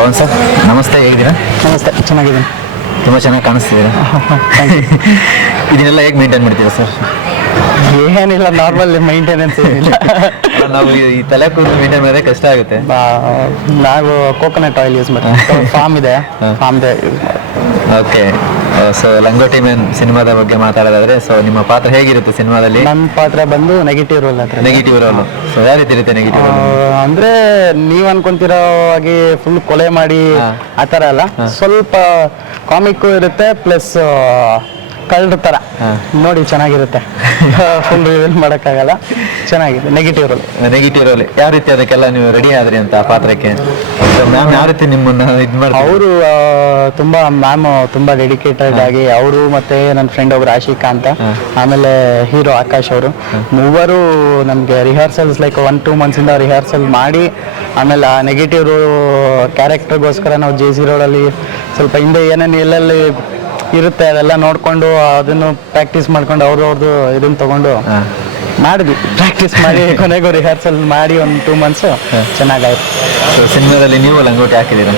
Pavan sir ನಮಸ್ತೆ, ಹೇಗಿದ್ದೀರಾ? ನಮಸ್ತೆ, ಚೆನ್ನಾಗಿದ್ದೀನಿ. ತುಂಬ ಚೆನ್ನಾಗಿ ಕಾಣಿಸ್ತಿದ್ದೀರಾ. ಇದನ್ನೆಲ್ಲ ಹೇಗೆ ಮೇಂಟೈನ್ ಮಾಡ್ತೀರಾ ಸರ್? ಏನಿಲ್ಲ, ನಾರ್ಮಲ್ ಮೇಂಟೆನೆನ್ಸ್ ಏನಿಲ್ಲ. ನಾವು ಈ ತಲೆ ಕೂದಲು ಮೇಂಟೈನ್ ಮಾಡಿದ್ರೆ ಕಷ್ಟ ಆಗುತ್ತೆ. ನಾವು ಕೋಕೋನಟ್ ಆಯಿಲ್ ಯೂಸ್ ಮಾಡ್ತೀವಿ. ಫಾರ್ಮ್ ಇದೆ, ಫಾರ್ಮ್ದೆ. ಓಕೆ. ಸೊ ಲಂಗೋಟಿ ಮ್ಯಾನ್ ಸಿನಿಮಾದ ಬಗ್ಗೆ ಮಾತಾಡೋದಾದ್ರೆ, ಸೊ ನಿಮ್ಮ ಪಾತ್ರ ಹೇಗಿರುತ್ತೆ ಸಿನಿಮಾದಲ್ಲಿ? ನನ್ನ ಪಾತ್ರ ಬಂದು ನೆಗೆಟಿವ್ ರೋಲ್ ಹತ್ರ. Negative role. ಸೊ ಯಾವ ರೀತಿ ಇರುತ್ತೆ ನೆಗೆಟಿವ್ ರೋಲ್? ಅಂದ್ರೆ ನೀವ್ ಅನ್ಕೊಂತಿರೋ ಹಾಗೆ ಫುಲ್ ಕೊಲೆ ಮಾಡಿ ಆತರ ಅಲ್ಲ, ಸ್ವಲ್ಪ ಕಾಮಿಕ್ ಇರುತ್ತೆ, ಪ್ಲಸ್ ಕಳ್ಳ ತರ ನೋಡಿ ಚೆನ್ನಾಗಿರುತ್ತೆ. ಫುಲ್ ರಿವೀಲ್ ಮಾಡೋಕ್ಕಾಗಲ್ಲ, ಚೆನ್ನಾಗಿದೆ ನೆಗೆಟಿವ್ ರೋಲ್. ನೆಗೆಟಿವ್ ರೋಲ್ ಯಾವ ರೀತಿ ಅದಕ್ಕೆಲ್ಲ ನೀವು ರೆಡಿ ಆದ್ರಿ ಅಂತ ಆ ಪಾತ್ರಕ್ಕೆ? ಮ್ಯಾಮ್ ಯಾವ ರೀತಿ ನಿಮ್ಮನ್ನ ಇದು ಮಾಡ್ತಾರೆ? ಅವರು ತುಂಬಾ ಮ್ಯಾಮ್ ತುಂಬಾ ಡೆಡಿಕೇಟೆಡ್ ಆಗಿ, ಅವರು ಮತ್ತೆ ನನ್ನ ಫ್ರೆಂಡ್ ಒಬ್ರು ಆಶಿಕಾ ಅಂತ, ಆಮೇಲೆ ಹೀರೋ ಆಕಾಶ್ ಅವರು, ಮೂವರು ನಮಗೆ ರಿಹರ್ಸಲ್ಸ್ ಲೈಕ್ 1-2 months ಇಂದ ರಿಹರ್ಸಲ್ ಮಾಡಿ, ಆಮೇಲೆ ಆ ನೆಗೆಟಿವ್ ಕ್ಯಾರೆಕ್ಟರ್ಗೋಸ್ಕರ ನಾವು JC ರೋಡಲ್ಲಿ ಸ್ವಲ್ಪ ಹಿಂದೆ ಏನೇನು ಎಲ್ಲೆಲ್ಲಿ ಇರುತ್ತೆ ಅದೆಲ್ಲ ನೋಡಿಕೊಂಡು ಅದನ್ನು ಪ್ರಾಕ್ಟೀಸ್ ಮಾಡ್ಕೊಂಡು ಅವ್ರದ್ದು ಇದನ್ನು ತಗೊಂಡು ಮಾಡಿದ್ವಿ. ಪ್ರಾಕ್ಟೀಸ್ ಮಾಡಿ ಕೊನೆಗೂ ರಿಹರ್ಸಲ್ ಮಾಡಿ 1-2 months ಚೆನ್ನಾಗಾಯ್ತು. ಸಿನಿಮಾದಲ್ಲಿ ನೀವು ಲಂಗೋಟಿ ಹಾಕಿದ್ದೀರಾ?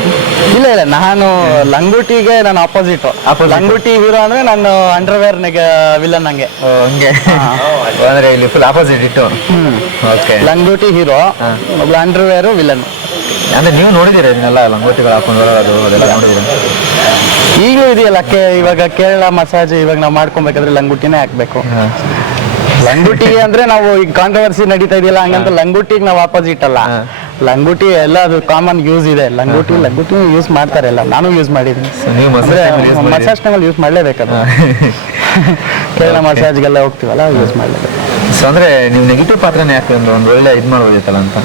ಇಲ್ಲ, ನಾನು ಲಂಗೋಟಿಗೆ ನಾನು ಆಪೋಸಿಟ್. ಲಂಗೋಟಿ ಹೀರೋ ಅಂದ್ರೆ ನಾನು ಅಂಡರ್ವೇರ್ ವಿಲನ್ ಹಂಗೆ. ಹಂಗೆ ಅಂದ್ರೆ ಇಲ್ಲಿ ಫುಲ್ ಆಪೋಸಿಟ್ ಇಟ್ಟು. ಓಕೆ. ಲಂಗೋಟಿ ಹೀರೋ, ಒಬ್ಳು ಅಂಡರ್ವೇರ್ ವಿಲನ್. ಅಂದ್ರೆ ನೀವು ನೋಡಿದ್ದೀರಾ ಇದನ್ನೆಲ್ಲ ಲಂಗೋಟಿಗಳು ಹಾಕೊಂಡು ಬರೋದು ಅದೆಲ್ಲ ನೋಡಿದ್ದೀರಾ? ಈಗಲೂ ಇದೆಯಲ್ಲ, ಇವಾಗ ಕೇರಳ ಮಸಾಜ್ ಇವಾಗ ನಾವು ಮಾಡ್ಕೊಬೇಕಾದ್ರೆ ಲಂಗೋಟಿನೇ ಹಾಕ್ಬೇಕು. ಲಂಗೋಟಿಗೆ ಅಂದ್ರೆ ನಾವು ಈಗ ಕಾಂಟ್ರವರ್ಸಿ ನಡೀತಾ ಇದೆಯಲ್ಲ, ಹಂಗಂತ ಲಂಗೋಟಿಗೆ ನಾವು ಆಪೋಸಿಟ್ ಅಲ್ಲ. ಲಂಗೋಟಿ ಎಲ್ಲ ಅದು ಕಾಮನ್ ಯೂಸ್ ಇದೆ. ಲಂಗೋಟಿ ಯೂಸ್ ಮಾಡ್ತಾರೆ ಎಲ್ಲ, ನಾನು ಯೂಸ್ ಮಾಡಿದ್ದೀನಿ. ಮಸಾಜ್ ಟೈಮಲ್ಲಿ ಯೂಸ್ ಮಾಡಲೇಬೇಕದು. ಕೇರಳ ಮಸಾಜ್ಗೆಲ್ಲ ಹೋಗ್ತೀವಲ್ಲ, ಯೂಸ್ ಮಾಡಲೇಬೇಕು. ಸೊ ಅಂದ್ರೆ ನೀವು ನೆಗೆಟಿವ್ ಪಾತ್ರನೇ ಯಾಕೆ ಒಂದು ಒಳ್ಳೆ ಇದು ಮಾಡ್ಬೋದಿತ್ತಲ್ಲ ಅಂತ?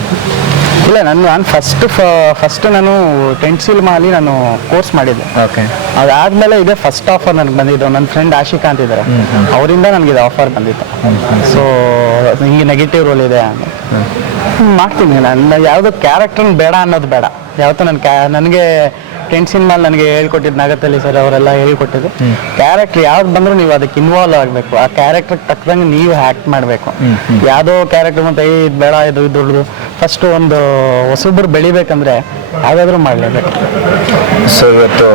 ಇಲ್ಲ, ನಾನು ಫಸ್ಟ್ ನಾನು 10th ಸಿನಿಮಾಲಿ ನಾನು ಕೋರ್ಸ್ ಮಾಡಿದ್ದೆ. ಓಕೆ. ಅದಾದ್ಮೇಲೆ ಇದೆ ಫಸ್ಟ್ ಆಫರ್ ನನಗೆ ಬಂದಿದ್ದು. ನನ್ನ ಫ್ರೆಂಡ್ ಆಶಿಕಾ ಅಂತಿದ್ದಾರೆ, ಅವರಿಂದ ನನಗೆ ಇದು ಆಫರ್ ಬಂದಿತ್ತು. ಸೊ ಹಿಂಗೆ ನೆಗೆಟಿವ್ ರೋಲ್ ಇದೆ ಮಾಡ್ತೀನಿ. ನನ್ನ ಯಾವುದೋ ಕ್ಯಾರೆಕ್ಟರ್ ಬೇಡ ಅನ್ನೋದು ಬೇಡ. ಯಾವತ್ತೂ ನನಗೆ 10th ಸಿನಿಮಾಲಿ ನನಗೆ ಹೇಳ್ಕೊಟ್ಟಿದ್ದು ನಾಗತಲ್ಲಿ ಸರ್ ಅವರೆಲ್ಲ ಹೇಳ್ಕೊಟ್ಟಿದ್ದು, ಕ್ಯಾರೆಕ್ಟರ್ ಯಾವ್ದು ಬಂದರೂ ನೀವು ಅದಕ್ಕೆ ಇನ್ವಾಲ್ವ್ ಆಗಬೇಕು. ಆ ಕ್ಯಾರೆಕ್ಟರ್ ತಕ್ಕಂಗೆ ನೀವು ಆ್ಯಕ್ಟ್ ಮಾಡಬೇಕು. ಯಾವುದೋ ಕ್ಯಾರೆಕ್ಟರ್ ಮತ್ತೆ ಇದು ಬೇಡ, ಇದು ದುಡ್ದು ಫಸ್ಟ್ ಒಂದು ಹೊಸೊಬ್ಬರು ಬೆಳಿಬೇಕಂದ್ರೆ ಯಾವುದಾದ್ರೂ ಮಾಡಲೇಬೇಕು. ಸೊ ಇವತ್ತು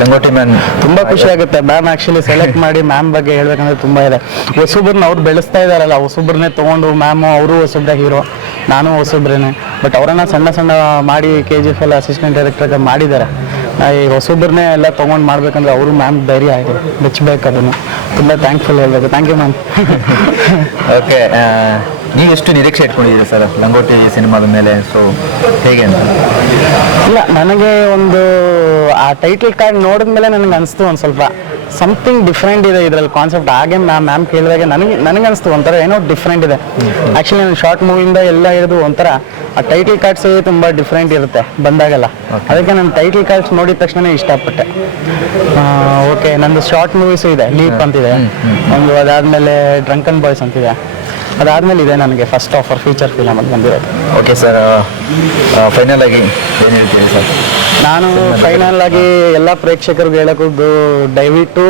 ಲಂಗೋಟಿ ಮ್ಯಾನ್ ತುಂಬ ಖುಷಿ ಆಗುತ್ತೆ. ಮ್ಯಾಮ್ ಆ್ಯಕ್ಚುಲಿ ಸೆಲೆಕ್ಟ್ ಮಾಡಿ ಮ್ಯಾಮ್ ಬಗ್ಗೆ ಹೇಳ್ಬೇಕಂದ್ರೆ ತುಂಬ ಇದೆ. ಹೊಸೊಬ್ಬರನ್ನ ಅವ್ರು ಬೆಳೆಸ್ತಾ ಇದ್ದಾರಲ್ಲ, ಹೊಸೊಬ್ಬರನ್ನೇ ತೊಗೊಂಡು ಮ್ಯಾಮು ಅವರು ಹೊಸೊಬ್ಬರೇ ಹೀರೋ, ನಾನು ಹೊಸೊಬ್ಬರೇನೆ. ಬಟ್ ಅವರನ್ನ ಸಣ್ಣ ಮಾಡಿ KGF ಎಲ್ಲ ಅಸಿಸ್ಟೆಂಟ್ ಡೈರೆಕ್ಟರ್ ಮಾಡಿದ್ದಾರೆ. ಈ ಹೊಸೊಬ್ಬರನ್ನೇ ಎಲ್ಲ ತೊಗೊಂಡು ಮಾಡ್ಬೇಕಂದ್ರೆ ಅವರು ಮ್ಯಾಮ್ ಧೈರ್ಯ ಆಗಿದೆ, ಮೆಚ್ಚಬೇಕು. ಅದನ್ನು ತುಂಬ ಥ್ಯಾಂಕ್ಫುಲ್ ಹೇಳ್ಬೇಕು. Thank you ma'am. ಓಕೆ. ನೀವು ಎಷ್ಟು ನಿರೀಕ್ಷೆ ಇಟ್ಕೊಂಡಿದ್ದೀರಿ ಸರ್ ಲಂಗೋಟಿ ಸಿನಿಮಾದ ಮೇಲೆ? ಸೊ ಹೇಗೆ ಅಂತ? ಇಲ್ಲ, ನನಗೆ ಒಂದು ಆ ಟೈಟಲ್ ಕಾರ್ಡ್ ನೋಡಿದ್ಮೇಲೆ ನನಗೆ ಅನಿಸ್ತು ಒಂದು ಸ್ವಲ್ಪ ಸಮಥಿಂಗ್ ಡಿಫ್ರೆಂಟ್ ಇದೆ ಇದರಲ್ಲಿ ಕಾನ್ಸೆಪ್ಟ್. ಹಾಗೆ ಮ್ಯಾಮ್ ಕೇಳಿದಾಗ ನನಗೆ ಅನಿಸ್ತು ಒಂಥರ ಏನೋ ಡಿಫ್ರೆಂಟ್ ಇದೆ. ಆ್ಯಕ್ಚುಲಿ ನಾನು ಶಾರ್ಟ್ ಮೂವಿಯಿಂದ ಎಲ್ಲ ಹಿಡಿದು ಒಂಥರ ಆ ಟೈಟಲ್ ಕಾರ್ಡ್ಸೇ ತುಂಬ ಡಿಫ್ರೆಂಟ್ ಇರುತ್ತೆ ಬಂದಾಗೆಲ್ಲ. ಅದಕ್ಕೆ ನಾನು ಟೈಟಲ್ ಕಾರ್ಡ್ಸ್ ನೋಡಿದ ತಕ್ಷಣ ಇಷ್ಟಪಟ್ಟೆ. ಓಕೆ, ನಂದು ಶಾರ್ಟ್ ಮೂವೀಸು ಇದೆ, ಲೀಪ್ ಅಂತಿದೆ ಒಂದು, ಅದಾದಮೇಲೆ ಡ್ರಂಕನ್ ಬಾಯ್ಸ್ ಅಂತಿದೆ, ಅದಾದಮೇಲೆ ಇದೆ ನನಗೆ ಫಸ್ಟ್ ಆಫರ್ ಫೀಚರ್ ಫಿಲಮ್ ಅಂತ ಬಂದಿರೋದು. ಓಕೆ ಸರ್, ಫೈನಲ್ ಆಗಿ ಏನು ಹೇಳ್ತೀರಿ ಸರ್? ನಾನು ಫೈನಲ್ ಆಗಿ ಎಲ್ಲ ಪ್ರೇಕ್ಷಕರಿಗೆ ಹೇಳೋದು, ದಯವಿಟ್ಟು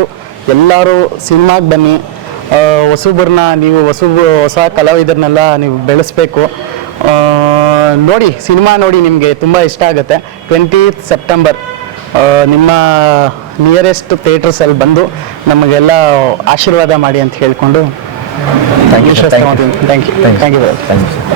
ಎಲ್ಲರೂ ಸಿನಿಮಾಗೆ ಬನ್ನಿ. ಹೊಸಬ್ರನ್ನ ನೀವು ಹೊಸ ಕಲಾವಿದರನ್ನೆಲ್ಲ ನೀವು ಬೆಳೆಸಬೇಕು. ನೋಡಿ, ಸಿನಿಮಾ ನೋಡಿ, ನಿಮಗೆ ತುಂಬ ಇಷ್ಟ ಆಗುತ್ತೆ. 20th ಸೆಪ್ಟೆಂಬರ್ ನಿಮ್ಮ ನಿಯರೆಸ್ಟ್ ಥಿಯೇಟರ್ಸಲ್ಲಿ ಬಂದು ನಮಗೆಲ್ಲ ಆಶೀರ್ವಾದ ಮಾಡಿ ಅಂತ ಹೇಳ್ಕೊಂಡು ಥ್ಯಾಂಕ್ ಯು.